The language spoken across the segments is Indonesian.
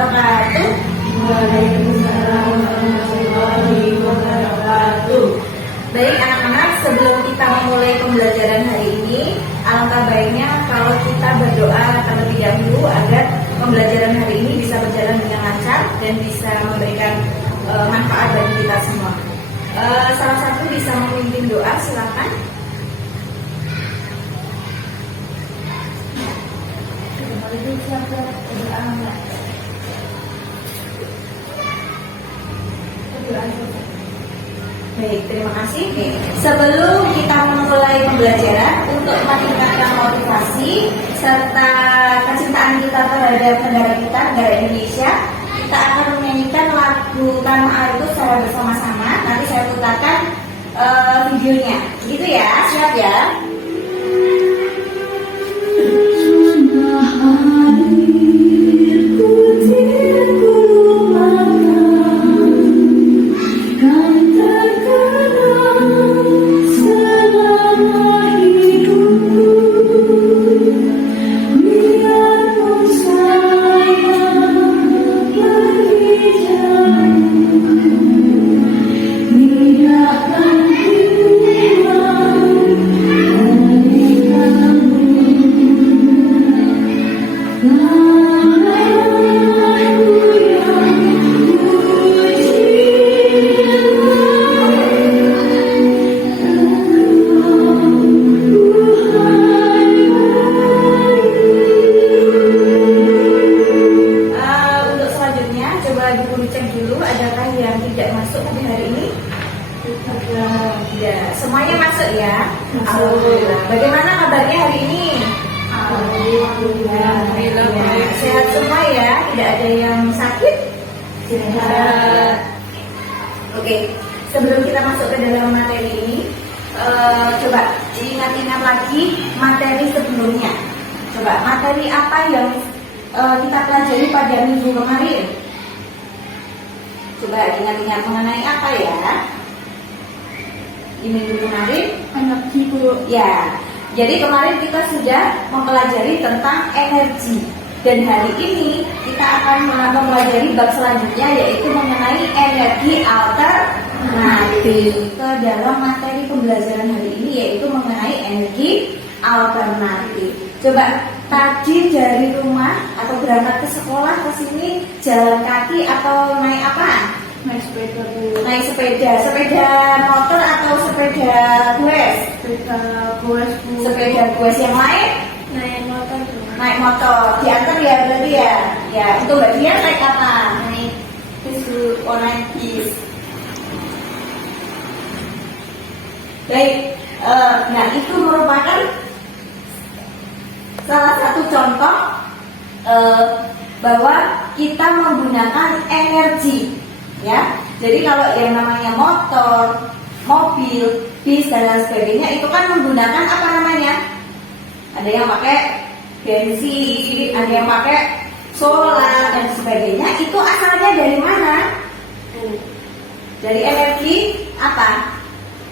wabarakatuh. Waalaikumsalam warahmatullahi wabarakatuh. Baik anak-anak, sebelum kita memulai pembelajaran hari ini, alangkah baiknya kalau kita berdoa terlebih dahulu agar pembelajaran hari ini bisa berjalan dengan lancar dan bisa memberikan manfaat bagi kita semua. Salah satu bisa memimpin doa, silakan. Baik, terima kasih. Sebelum kita memulai pembelajaran, untuk meningkatkan motivasi serta kecintaan kita terhadap negara kita, negara Indonesia, kita akan menyanyikan lagu Tanah Airku secara bersama-sama. Nanti saya putarkan videonya. Gitu ya, siap ya? Bagaimana kabarnya hari ini? Alhamdulillah. Sehat semua ya, tidak ada yang sakit? Sehat. Oke, sebelum kita masuk ke dalam materi ini, coba ingat-ingat lagi materi sebelumnya. Coba materi apa yang kita pelajari pada minggu kemarin? Coba ingat-ingat mengenai apa ya? Di minggu kemarin energi Bu. Ya. Jadi kemarin kita sudah mempelajari tentang energi. Dan hari ini kita akan mempelajari bab selanjutnya, yaitu mengenai energi alternatif. Ke dalam materi pembelajaran hari ini yaitu mengenai energi alternatif. Coba tadi dari rumah atau berangkat ke sekolah ke sini jalan kaki atau naik apa? Naik sepeda Bu. Naik sepeda. Sepeda motor atau sepeda goes? Sepeda goes Bu. Sepeda goes. Yang lain? Naik motor Bu. Naik motor. Diantar ya berarti ya? Ya, untuk Mbak Dia naik apa? Naik bis Bu. Oh, naik bis. Baik. Nah, itu merupakan salah satu contoh bahwa kita menggunakan energi. Ya, jadi kalau yang namanya motor, mobil, bis dan lain sebagainya itu kan menggunakan apa namanya? Ada yang pakai bensin, ada yang pakai solar dan sebagainya. Itu asalnya dari mana? Dari energi apa?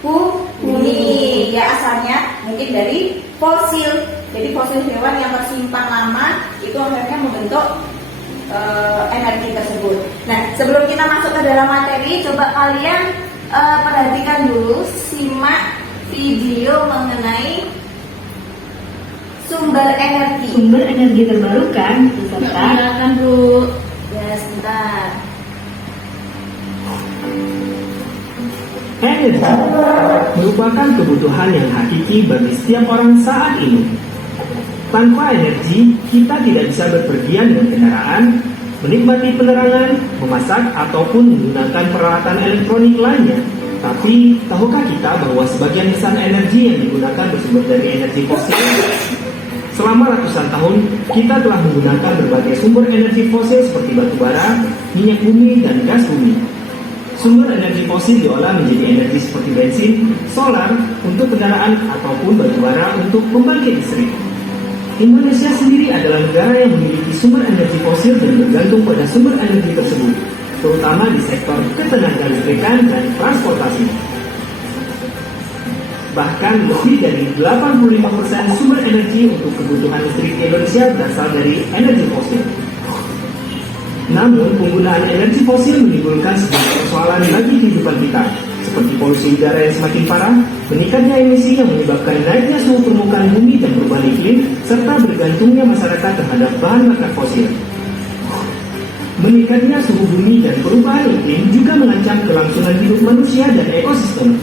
Bumi. Ya, asalnya mungkin dari fosil. Jadi fosil hewan yang tersimpan lama itu akhirnya membentuk energi tersebut. Nah, sebelum kita masuk ke dalam materi, coba kalian perhatikan dulu, simak video mengenai sumber energi. Sumber energi terbarukan beserta. Silakan Bu. Ya, sebentar. Energi merupakan kebutuhan yang hakiki bagi setiap orang saat ini. Tanpa energi, kita tidak bisa berpergian dengan kendaraan, menikmati penerangan, memasak, ataupun menggunakan peralatan elektronik lainnya. Tapi, tahukah kita bahwa sebagian besar energi yang digunakan bersumber dari energi fosil? Selama ratusan tahun, kita telah menggunakan berbagai sumber energi fosil seperti batu bara, minyak bumi, dan gas bumi. Sumber energi fosil diolah menjadi energi seperti bensin, solar untuk kendaraan, ataupun batu bara untuk pembangkit listrik. Indonesia sendiri adalah negara yang memiliki sumber energi fosil dan bergantung pada sumber energi tersebut, terutama di sektor ketenagalistrikan dan transportasi. Bahkan lebih dari 85% sumber energi untuk kebutuhan listrik Indonesia berasal dari energi fosil. Namun, penggunaan energi fosil menimbulkan sejumlah persoalan bagi kehidupan kita, seperti polusi udara yang semakin parah, meningkatnya emisi yang menyebabkan naiknya suhu permukaan bumi dan perubahan iklim, serta bergantungnya masyarakat terhadap bahan bakar fosil. Meningkatnya suhu bumi dan perubahan iklim juga mengancam kelangsungan hidup manusia dan ekosistem.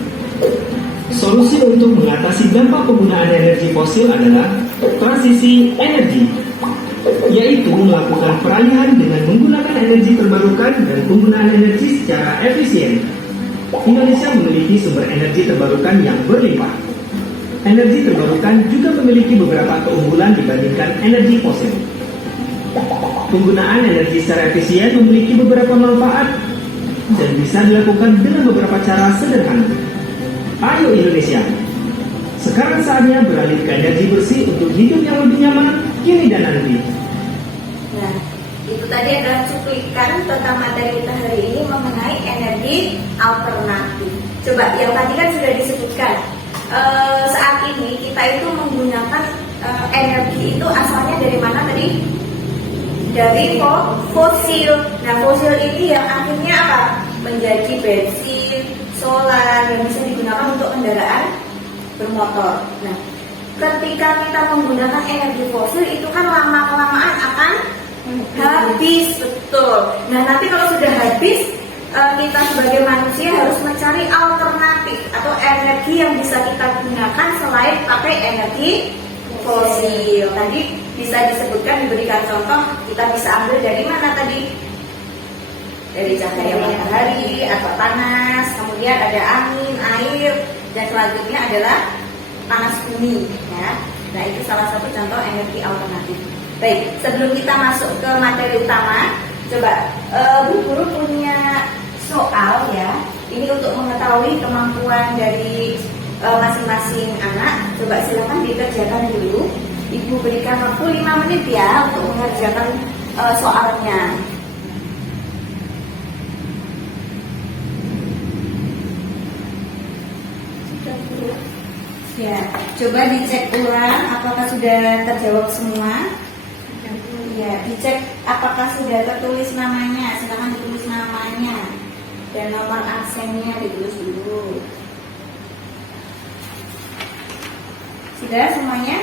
Solusi untuk mengatasi dampak penggunaan energi fosil adalah transisi energi, yaitu melakukan peralihan dengan menggunakan energi terbarukan dan penggunaan energi secara efisien. Indonesia memiliki sumber energi terbarukan yang berlimpah. Energi terbarukan juga memiliki beberapa keunggulan dibandingkan energi fosil. Penggunaan energi secara efisien memiliki beberapa manfaat dan bisa dilakukan dengan beberapa cara sederhana. Ayo Indonesia, sekarang saatnya beralih ke energi bersih untuk hidup yang lebih nyaman kini dan nanti. Nah, itu tadi adalah cuplikan tentang materi kita hari ini mengenai energi alternatif. Coba, yang tadi kan sudah disebutkan, saat ini kita itu menggunakan energi itu asalnya dari mana tadi? Dari fosil. Nah, fosil ini yang akhirnya apa? Menjadi bensin, solar yang bisa digunakan untuk kendaraan bermotor. Nah, ketika kita menggunakan energi fosil itu kan lama-kelamaan akan habis, betul. Nah, nanti kalau sudah habis, kita sebagai manusia harus mencari alternatif atau energi yang bisa kita gunakan selain pakai energi fosil. Tadi bisa disebutkan, diberikan contoh, kita bisa ambil dari mana tadi? Dari cahaya matahari atau panas, kemudian ada angin, air, dan selanjutnya adalah panas bumi. Ya. Nah, itu salah satu contoh energi alternatif. Baik, sebelum kita masuk ke materi utama, coba Bu Guru punya soal ya. Ini untuk mengetahui kemampuan dari masing-masing anak. Coba silakan dikerjakan dulu. Ibu berikan waktu 5 menit ya untuk mengerjakan soalnya. Ya, coba dicek ulang apakah sudah terjawab semua. Ya, dicek apakah sudah tertulis namanya. Silakan ditulis namanya dan nomor absennya ditulis dulu. Sudah semuanya?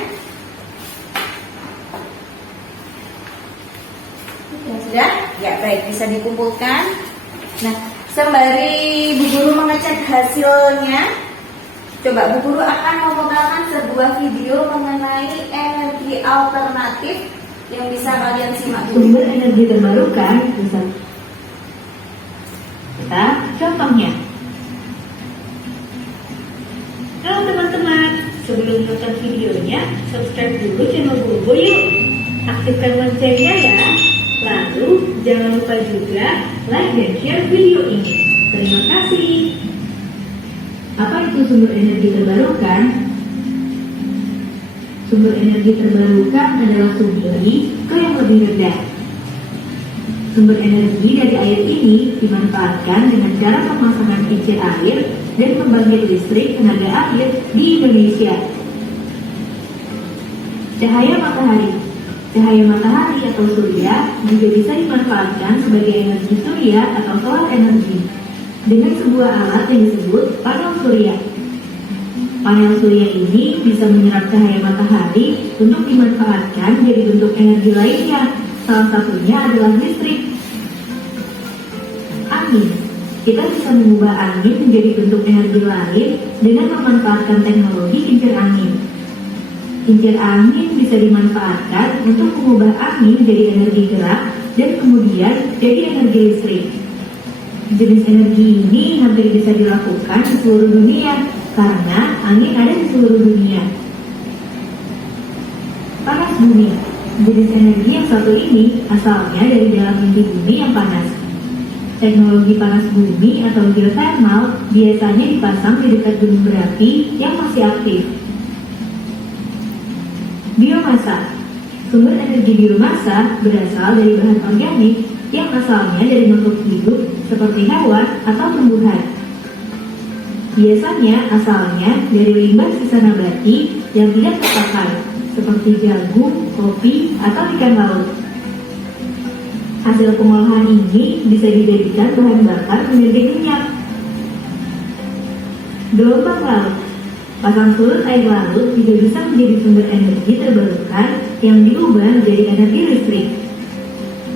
Sudah? Ya, baik, bisa dikumpulkan. Nah, sembari Bu Guru mengecek hasilnya, coba Bu Guru akan memutarkan sebuah video mengenai energi alternatif yang bisa kalian simak dulu. Sumber energi terbarukan, misal kita contohnya. Halo teman-teman, sebelum nonton videonya, subscribe dulu channel Bobo yuk. Aktifkan loncengnya ya. Lalu jangan lupa juga like dan share video ini. Terima kasih. Apa itu sumber energi terbarukan? Sumber energi terbarukan adalah sumber risiko yang lebih rendah. Sumber energi dari air ini dimanfaatkan dengan cara pemasangan kincir air dan pembangkit listrik tenaga air di Indonesia. Cahaya matahari. Cahaya matahari atau surya juga bisa dimanfaatkan sebagai energi surya atau solar energi dengan sebuah alat yang disebut panel surya. Panel surya ini bisa menyerap cahaya matahari untuk dimanfaatkan jadi bentuk energi lainnya. Salah satunya adalah listrik. Angin. Kita bisa mengubah angin menjadi bentuk energi lain dengan memanfaatkan teknologi kincir angin. Kincir angin bisa dimanfaatkan untuk mengubah angin menjadi energi gerak dan kemudian jadi energi listrik. Jenis energi ini hampir bisa dilakukan di seluruh dunia karena angin ada di seluruh dunia. Panas bumi. Jenis energi yang satu ini asalnya dari dalam inti bumi yang panas. Teknologi panas bumi atau geothermal biasanya dipasang di dekat gunung berapi yang masih aktif. Biomasa. Sumber energi biomasa berasal dari bahan organik yang asalnya dari makhluk hidup seperti hewan atau tumbuhan. Biasanya asalnya dari limbah sisa nabati yang tidak terpakai, seperti jagung, kopi, atau ikan laut. Hasil pengolahan ini bisa dijadikan bahan bakar pembangkit minyak. Gelombang laut. Pasang surut air laut juga bisa menjadi sumber energi terbarukan yang diubah menjadi energi listrik.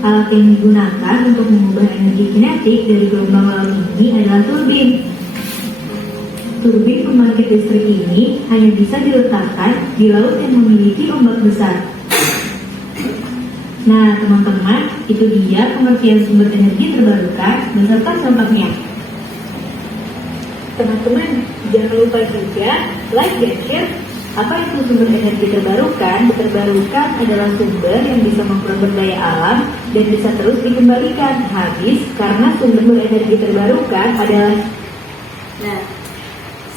Alat yang digunakan untuk mengubah energi kinetik dari gelombang laut ini adalah turbin. Turbin pembangkit listrik ini hanya bisa diletakkan di laut yang memiliki ombak besar. Nah, teman-teman, itu dia pengertian sumber energi terbarukan beserta contohnya. Teman-teman, jangan lupa juga like dan share. Apa itu sumber energi terbarukan? Terbarukan adalah sumber yang bisa memperoleh daya alam dan bisa terus dikembalikan habis karena sumber energi terbarukan adalah. Nah,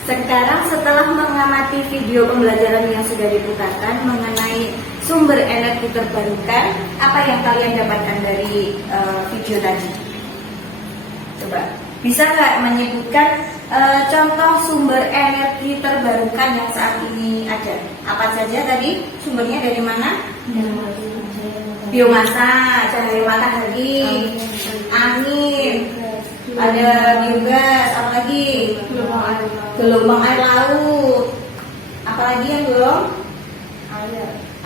sekarang setelah mengamati video pembelajaran yang sudah diputarkan mengenai sumber energi terbarukan, apa yang kalian dapatkan dari video tadi? Coba, bisa nggak menyebutkan contoh sumber energi terbarukan yang saat ini ada? Apa saja tadi? Sumbernya dari mana? Biomasa, cahaya matahari, angin, ada biogas, apalagi gelombang air laut, apalagi yang belum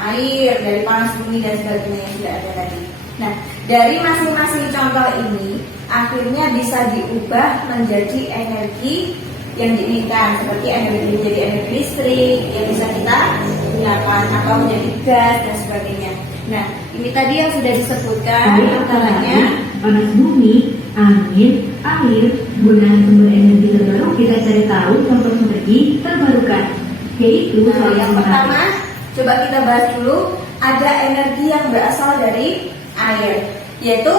air dari panas bumi dan sebagainya yang sudah ada tadi. Nah, dari masing-masing contoh ini akhirnya bisa diubah menjadi energi yang diinginkan, seperti energi menjadi energi listrik yang bisa kita gunakan atau menjadi gas dan sebagainya. Nah, ini tadi yang sudah disebutkan antaranya panas bumi, angin, air. Gunaan sumber energi terbaru kita cari tahu contoh energi terbarukan, yaitu yang pertama, coba kita bahas dulu. Ada energi yang berasal dari air, yaitu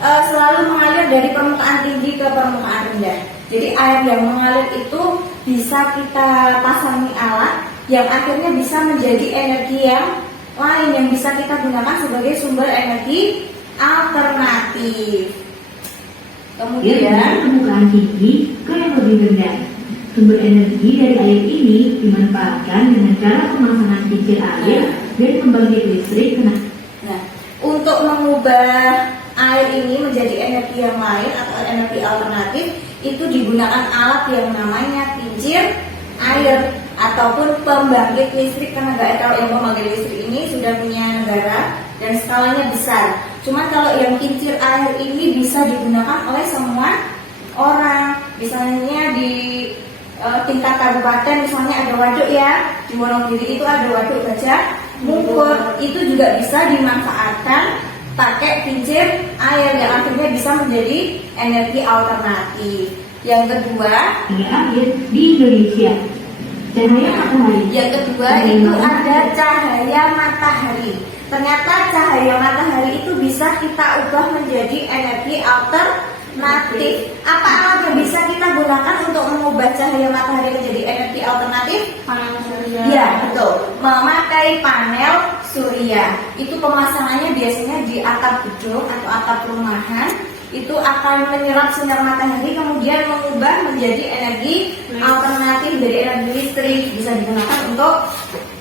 selalu mengalir dari permukaan tinggi ke permukaan rendah. Jadi air yang mengalir itu bisa kita pasangi alat yang akhirnya bisa menjadi energi yang lain yang bisa kita gunakan sebagai sumber energi alternatif. Kemudian permukaan tinggi ke yang lebih rendah. Sumber energi dari air ini dimanfaatkan dengan cara pemasangan kincir air dan pembangkit listrik. Nah, untuk mengubah air ini menjadi energi yang lain atau energi alternatif, itu digunakan alat yang namanya kincir air ataupun pembangkit listrik tenaga air. Kalau yang pembangkit listrik ini sudah punya negara dan skalanya besar. Cuman kalau yang kincir air ini bisa digunakan oleh semua orang. Misalnya di tingkat kabupaten, misalnya ada waduk ya, di Wonogiri itu ada waduk Gajah Mungkur, itu juga bisa dimanfaatkan pakai kincir air yang akhirnya bisa menjadi energi alternatif. Yang kedua, air di Indonesia. Cahaya matahari. Yang kedua itu ada cahaya matahari. Ternyata cahaya matahari itu bisa kita ubah menjadi energi alternatif. Apa alat yang bisa kita gunakan untuk mengubah cahaya matahari menjadi energi alternatif? Panel surya. Ya, betul. Memakai panel surya. Itu pemasangannya biasanya di atap gedung atau atap perumahan. Itu akan menyerap sinar matahari kemudian mengubah menjadi energi alternatif dari energi listrik, bisa digunakan untuk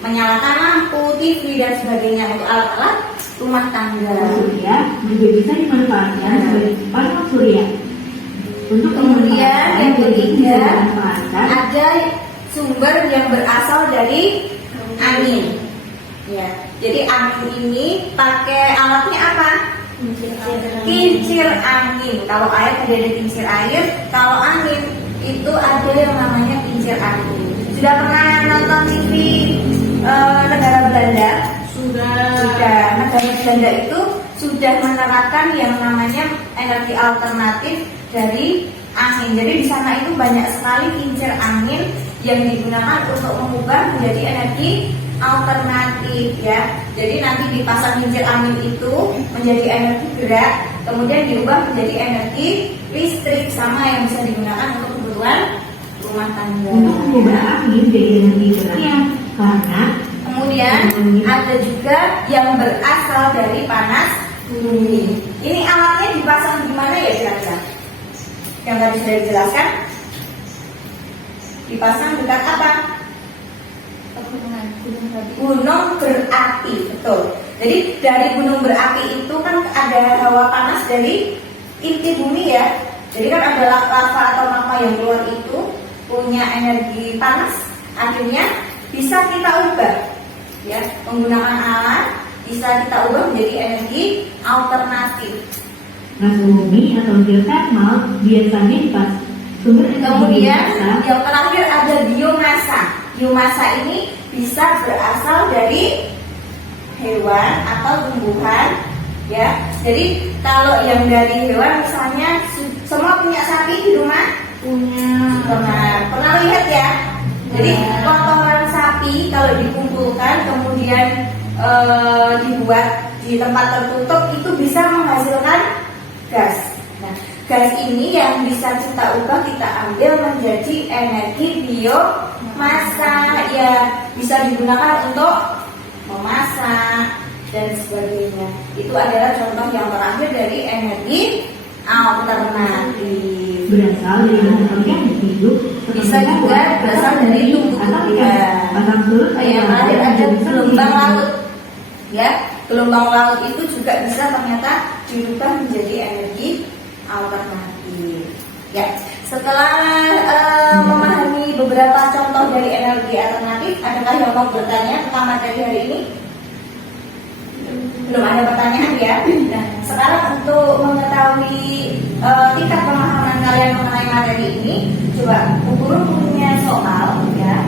menyalakan lampu, TV dan sebagainya untuk alat-alat rumah tangga. Surya juga bisa dimanfaatkan sebagai panel surya. Untuk Kemudian yang ketiga dimanfaatkan ada sumber yang berasal dari angin. Ya, jadi angin ini pakai alatnya apa? Kincir angin. Kalau air ada di kincir air, kalau angin itu ada yang namanya kincir angin. Sudah pernah nonton TV negara Belanda? Sudah. Negara Belanda itu sudah menerapkan yang namanya energi alternatif dari angin. Jadi di sana itu banyak sekali kincir angin yang digunakan untuk mengubah menjadi energi alternatif ya. Jadi nanti dipasang kincir angin itu menjadi energi gerak, kemudian diubah menjadi energi listrik sama yang bisa digunakan untuk kebutuhan rumah tangga. untuk mengubah angin jadi energi geraknya. Karena Kemudian ada juga yang berasal dari panas bumi. Ini alatnya dipasang di mana ya kira-kira? Yang tadi sudah dijelaskan. Dipasang dekat apa? Gunung berapi, betul. Jadi dari gunung berapi itu kan ada hawa panas dari inti bumi ya. Jadi kan ada lava atau magma yang keluar itu punya energi panas, akhirnya bisa kita ubah ya, menggunakan alat bisa kita ubah menjadi energi alternatif. Gas bumi atau geothermal biasanya pas sumber energi Kemudian biasa. yang terakhir ada biomasa. Biomasa ini bisa berasal dari hewan atau tumbuhan ya. Jadi kalau yang dari hewan misalnya semua punya sapi di rumah? Punya. Pernah lihat ya? Jadi kotoran sapi kalau dikumpulkan kemudian dibuat di tempat tertutup itu bisa menghasilkan gas. Nah, gas ini yang bisa kita ubah, kita ambil menjadi energi biomasa ya, bisa digunakan untuk memasak dan sebagainya. Itu adalah contoh yang terakhir dari energi alternatif. Berasal dari bentuk organik hidup, Bisa juga berasal dari tumbuh-tumbuhan. batang surut Yang terakhir ada gelombang laut. Ya, gelombang laut itu juga bisa ternyata dirubah menjadi energi alternatif. Ya, setelah memahami beberapa contoh dari energi alternatif, adakah yang mau bertanya tentang materi hari ini? Belum ada pertanyaan ya. Nah, sekarang untuk mengetahui tingkat pemahaman kalian mengenai materi ini, coba Bu Guru punya soal ya.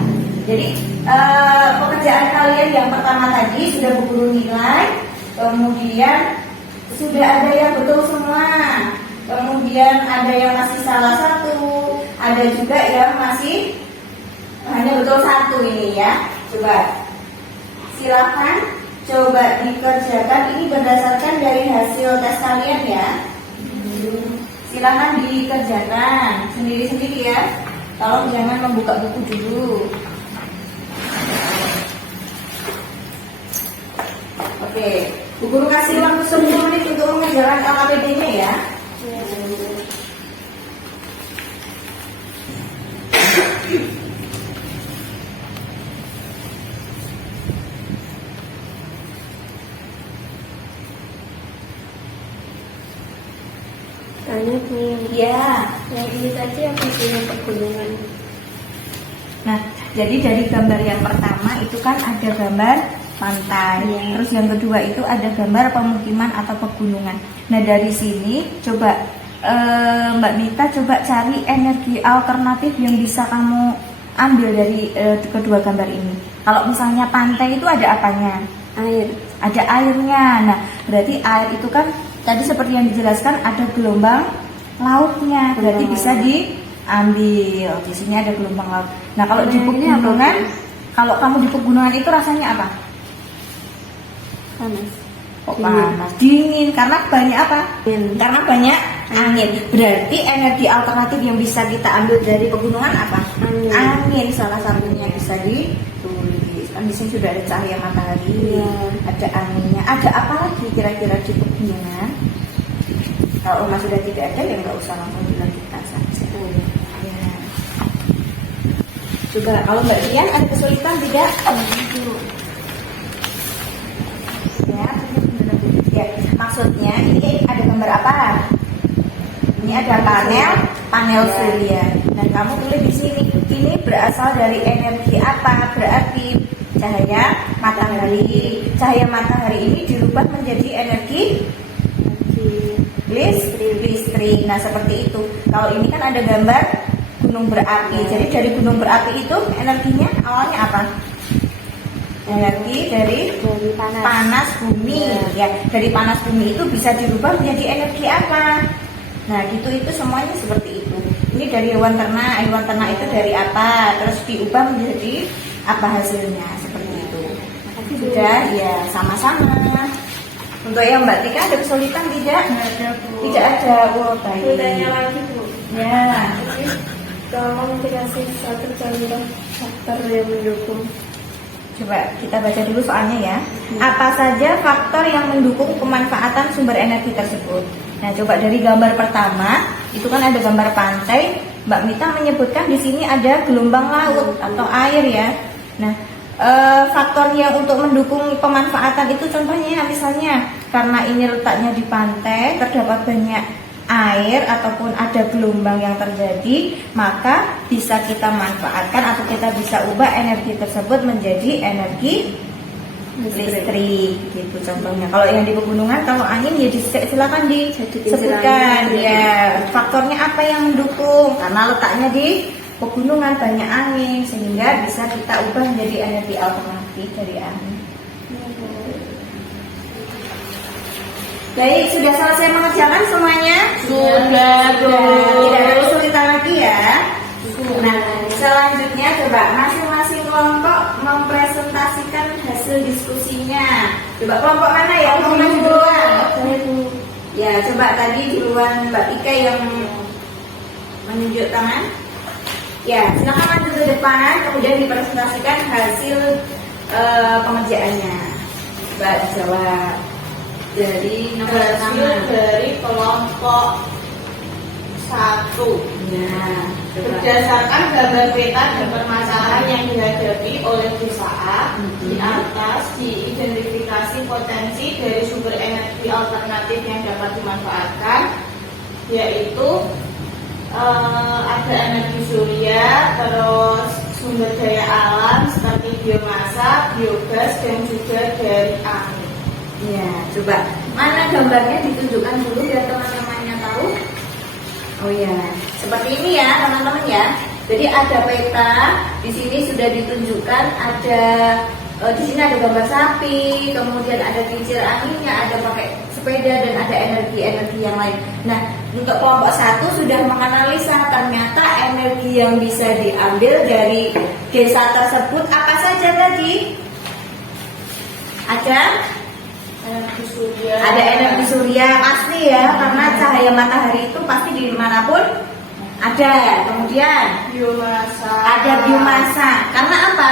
Jadi pekerjaan kalian yang pertama tadi sudah Bu Guru nilai, kemudian sudah ada yang betul semua, kemudian ada yang masih salah satu, ada juga yang masih hanya betul satu ini ya. Coba silakan coba dikerjakan, ini berdasarkan dari hasil tes kalian ya. Silakan dikerjakan sendiri-sendiri ya. Tolong jangan membuka buku dulu. Oke, Bu Guru kasih waktu 10 menit untuk mengerjakan LKPD-nya ya. Tanya nih, Ya. yang ini tadi apa sih yang pegunungan? Nah, jadi dari gambar yang pertama itu kan ada gambar pantai, Ya. terus yang kedua itu ada gambar pemukiman atau pegunungan. Nah, dari sini coba Mbak Mita coba cari energi alternatif yang bisa kamu ambil dari kedua gambar ini. Kalau misalnya pantai itu ada apanya? Air. Ada airnya. Nah, berarti air itu kan tadi seperti yang dijelaskan ada gelombang lautnya, berarti Gelombang bisa diambil. Di sini ada gelombang laut. Nah, kalau di Nah, ini pegunungan, apa? kalau kamu di pegunungan itu rasanya apa? Panas. Kok Dingin. panas? Dingin. Karena banyak apa? Dingin. Karena banyak angin. Berarti energi alternatif yang bisa kita ambil dari pegunungan apa? Angin. Angin salah satunya bisa ditulis. Kan di sini sudah ada cahaya matahari, Iya. ada anginnya. Ada apa lagi kira-kira di pegunungan? Kalau Mas sudah tidak ada ya nggak usah langsung dilanjutkan saja. Ya. Coba kalau Mbak Dian ada kesulitan tidak? Ya, maksudnya ini ada gambar apa? Ini ada panel surya. Dan kamu tulis di sini ini berasal dari energi apa? Berarti cahaya matahari. Cahaya matahari ini dirubah menjadi energi listrik. Nah, seperti itu. Kalau ini kan ada gambar gunung berapi. Jadi dari gunung berapi itu energinya awalnya apa? Energi dari panas bumi ya. Dari panas bumi itu bisa dirubah menjadi energi apa? Nah, gitu itu semuanya seperti itu. Ini dari hewan ternak itu dari apa? Terus diubah menjadi apa hasilnya? Seperti itu. Sudah ya, sama-sama. Untuk yang Mbak Tika ada kesulitan tidak? Ada, Bu. Tidak ada. Oh, baik. Tanya lagi, Bu. Ya. Tolong dikasih satu contoh faktor yang mendukung. Coba kita baca dulu soalnya ya. Apa saja faktor yang mendukung pemanfaatan sumber energi tersebut? Nah, coba dari gambar pertama, itu kan ada gambar pantai. Mbak Mita menyebutkan di sini ada gelombang laut atau air ya. Nah, faktor yang untuk mendukung pemanfaatan itu contohnya misalnya karena ini letaknya di pantai, terdapat banyak air ataupun ada gelombang yang terjadi, maka bisa kita manfaatkan atau kita bisa ubah energi tersebut menjadi energi listrik gitu contohnya. Kalau yang di pegunungan, kalau angin ya silakan disebutkan ya faktornya apa yang mendukung, karena letaknya di pegunungan banyak angin sehingga bisa kita ubah menjadi energi alternatif dari angin. Baik, sudah selesai mengerjakan semuanya? Sudah. Tidak ada kesulitan lagi ya. Nah, selanjutnya coba masing-masing kelompok mempresentasikan hasil diskusinya. Coba kelompok mana ya? Mau maju duluan? Ya, coba tadi duluan Mbak Ika yang menunjuk tangan. Ya, silakan maju ke depan, kemudian dipresentasikan hasil pengerjaannya. Coba dijawab. Dari nomor Hasil dari kelompok 1. Ya, coba. Berdasarkan gambar peta dan permasalahan yang dihadapi oleh desa A, di atas diidentifikasi potensi dari sumber energi alternatif yang dapat dimanfaatkan, yaitu ada energi surya, terus sumber daya alam seperti biomasa, biogas, dan juga dari angin. Ya, coba mana gambarnya ditunjukkan dulu biar teman-temannya tahu. Oh ya, seperti ini ya teman-teman ya. Jadi ada peta, di sini sudah ditunjukkan ada di sini ada gambar sapi, kemudian ada kincir anginnya, ada pakai sepeda dan ada energi-energi yang lain. Nah, untuk kelompok 1 sudah menganalisa ternyata energi yang bisa diambil dari desa tersebut apa saja tadi? Energi surya. Ada energi surya pasti ya, karena cahaya matahari itu pasti dimanapun ada. Kemudian Biomasa. ada biomasa. Karena apa?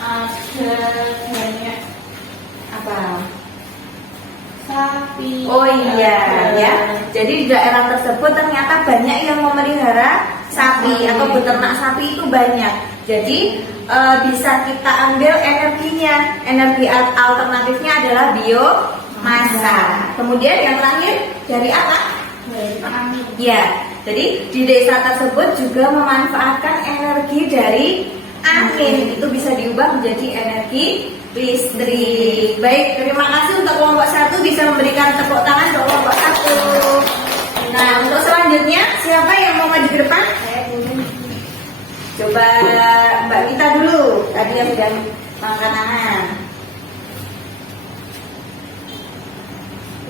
Ada banyak Apa? sapi. Oh iya ya. Jadi di daerah tersebut ternyata banyak yang memelihara sapi atau beternak sapi itu banyak. Jadi bisa kita ambil energinya. Energi alternatifnya adalah biomasa. Kemudian yang terakhir dari apa? Dari angin. Ya. Jadi di desa tersebut juga memanfaatkan energi dari angin. Itu bisa diubah menjadi energi listrik. Baik, terima kasih untuk kelompok 1 bisa memberikan tepuk tangan untuk kelompok 1. Nah, untuk selanjutnya siapa yang mau maju ke depan? Coba Mbak Gita dulu. Tadi yang sudah angkat tangan.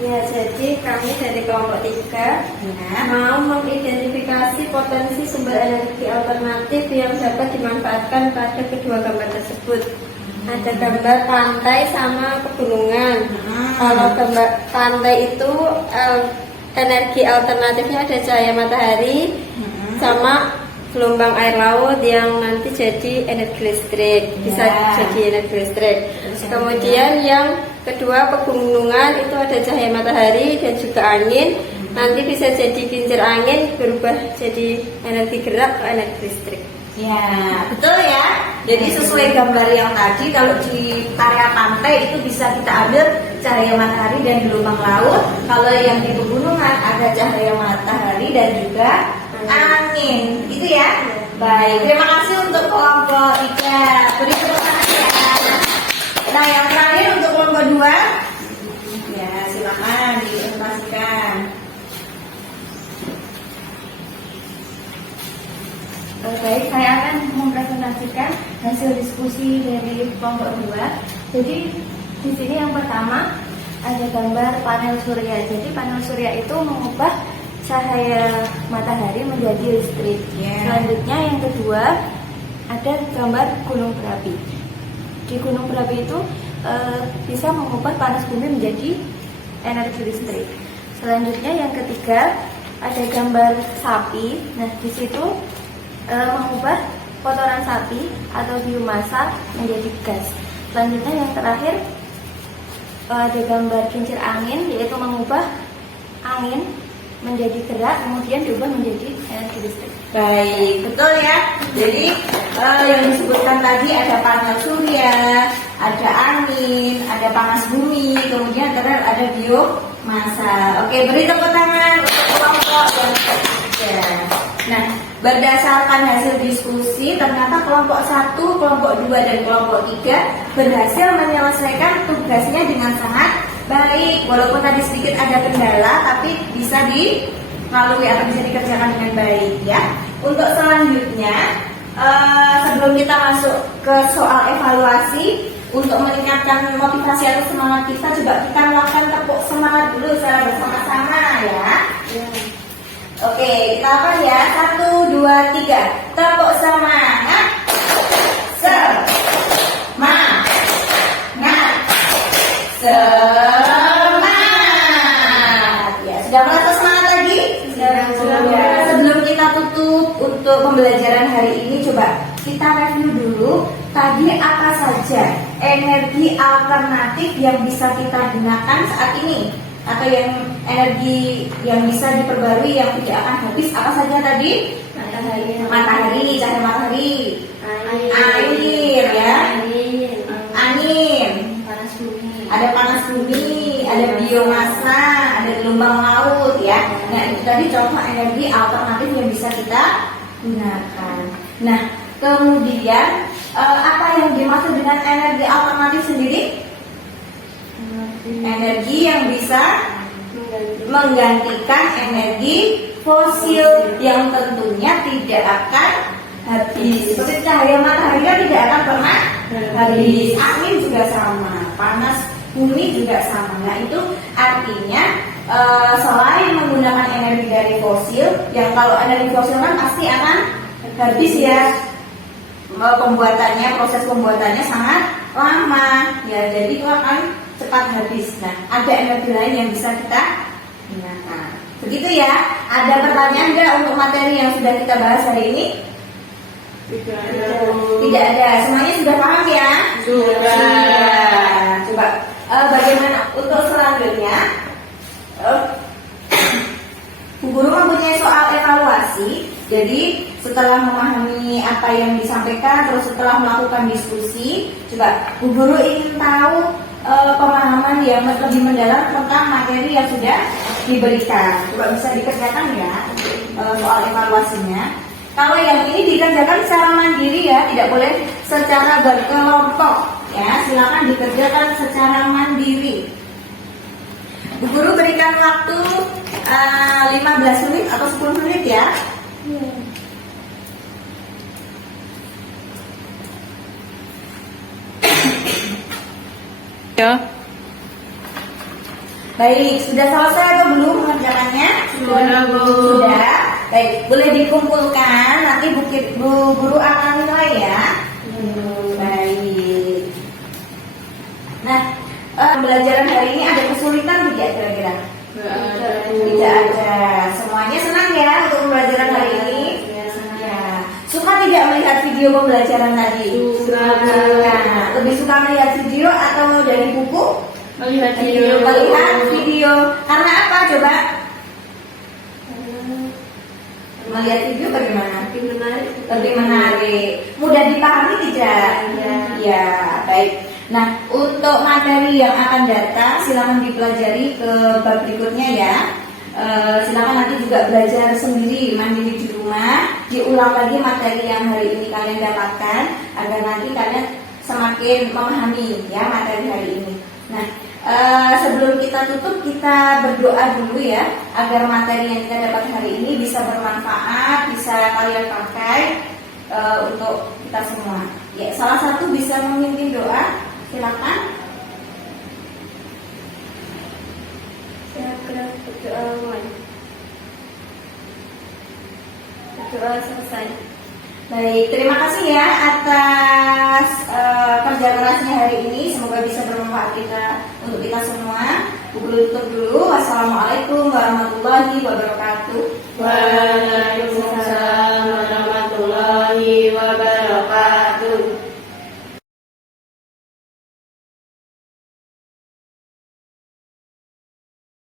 Ya, jadi kami dari kelompok 3 Ya. mau mengidentifikasi potensi sumber energi alternatif yang dapat dimanfaatkan pada kedua gambar tersebut. Ada gambar pantai sama pegunungan. Kalau gambar pantai itu energi alternatifnya ada cahaya matahari sama gelombang air laut yang nanti jadi energi listrik, bisa Ya. jadi energi listrik. Terus yang Kemudian yang kedua pegunungan itu ada cahaya matahari dan juga angin, nanti bisa jadi kincir angin berubah jadi energi gerak ke energi listrik. Ya, betul ya. Jadi sesuai gambar yang tadi, kalau di area pantai itu bisa kita ambil cahaya matahari dan gelombang laut. Kalau yang di pegunungan ada cahaya matahari dan juga angin. Gitu ya. Baik, terima kasih untuk kelompok 3. Beri tepuk tangan ya. Nah, yang terakhir untuk kelompok 2. Ya, silakan dipresentasikan. Baik, saya akan mempresentasikan hasil diskusi dari kelompok 2. Jadi di sini yang pertama ada gambar panel surya. Jadi panel surya itu mengubah cahaya matahari menjadi listrik. Selanjutnya yang kedua ada gambar gunung berapi. Di gunung berapi itu bisa mengubah panas bumi menjadi energi listrik. Selanjutnya yang ketiga ada gambar sapi. Nah, di situ mengubah kotoran sapi atau biomasa menjadi gas. Selanjutnya yang terakhir ada gambar kincir angin, yaitu mengubah angin menjadi gerak, kemudian diubah menjadi energi listrik. Baik, betul ya. Jadi yang disebutkan tadi ada panel surya, ada angin, ada panas bumi, kemudian terakhir ada biomasa. Oke, beri tepuk tangan untuk kelompok yang ketiga. Nah, berdasarkan hasil diskusi, ternyata kelompok 1, kelompok 2, dan kelompok 3 berhasil menyelesaikan tugasnya dengan sangat baik. Walaupun tadi sedikit ada kendala, tapi bisa dilalui atau bisa dikerjakan dengan baik ya. Untuk selanjutnya, sebelum kita masuk ke soal evaluasi, untuk meningkatkan motivasi atau semangat kita, coba kita melakukan tepuk semangat dulu secara bersama-sama ya. Oke, kita apa ya? 1, 2, 3. Tepuk semangat. Semangat. Semangat. Ya, sudah merasa semangat lagi? Sudah. Sebelum kita tutup untuk pembelajaran hari ini, coba kita review dulu. Tadi apa saja energi alternatif yang bisa kita gunakan saat ini? Atau yang energi yang bisa diperbarui yang tidak akan habis, apa saja tadi? Matahari, cahaya matahari, air ya, angin, ada panas bumi, ada biomasa, ada gelombang laut ya. Nah, itu tadi contoh energi alternatif yang bisa kita gunakan. Nah, kemudian apa yang dimaksud dengan energi alternatif sendiri? Energi yang bisa menggantikan energi fosil yang tentunya tidak akan habis. Seperti cahaya matahari kan tidak akan pernah habis. Angin juga sama, panas bumi juga sama. Nah, itu artinya selain menggunakan energi dari fosil, yang kalau energi fosil kan pasti akan habis ya. Proses pembuatannya sangat lama ya, jadi itu akan cepat habis. Nah, ada energi lain yang bisa kita gunakan. Begitu ya. Ada pertanyaan nggak untuk materi yang sudah kita bahas hari ini? Tidak ada. Semuanya sudah paham ya? Sudah. Coba bagaimana untuk selanjutnya? Bu Guru mempunyai soal evaluasi. Jadi setelah memahami apa yang disampaikan, terus setelah melakukan diskusi, coba Bu Guru ingin tahu pemahaman yang lebih mendalam tentang materi yang sudah diberikan. Coba bisa dikerjakan ya soal evaluasinya. Kalau yang ini dikerjakan secara mandiri ya, tidak boleh secara berkelompok ya. Silakan dikerjakan secara mandiri. Bu Guru berikan waktu 15 menit atau 10 menit ya. Ya. Baik, sudah selesai atau belum mengerjakannya? Sudah. Baik, boleh dikumpulkan. Nanti Bu Guru akan nilai ya. Baik. Nah, pembelajaran hari ini ada kesulitan tidak kira-kira? Tidak ada. Semuanya senang ya untuk pembelajaran hari ini? Ya. Suka tidak melihat video pembelajaran tadi? Nah, lebih suka melihat video atau dari buku? Melihat video. Karena apa coba? Melihat video bagaimana? Lebih menarik. Mudah dipahami tidak? Ya, baik. Nah, untuk materi yang akan datang silakan dipelajari ke bab berikutnya ya. Silakan nanti juga belajar sendiri mandiri di rumah, diulang lagi materi yang hari ini kalian dapatkan agar nanti kalian semakin memahami ya materi hari ini. Nah, sebelum kita tutup, kita berdoa dulu ya agar materi yang kita dapat hari ini bisa bermanfaat, bisa kalian pakai untuk kita semua. Ya, salah satu bisa memimpin doa, silakan. Berdoa selesai. Baik, terima kasih ya atas kerja kerasnya hari ini. Semoga bisa bermanfaat untuk kita semua. Bu Guru tutup dulu. Wassalamualaikum warahmatullahi wabarakatuh.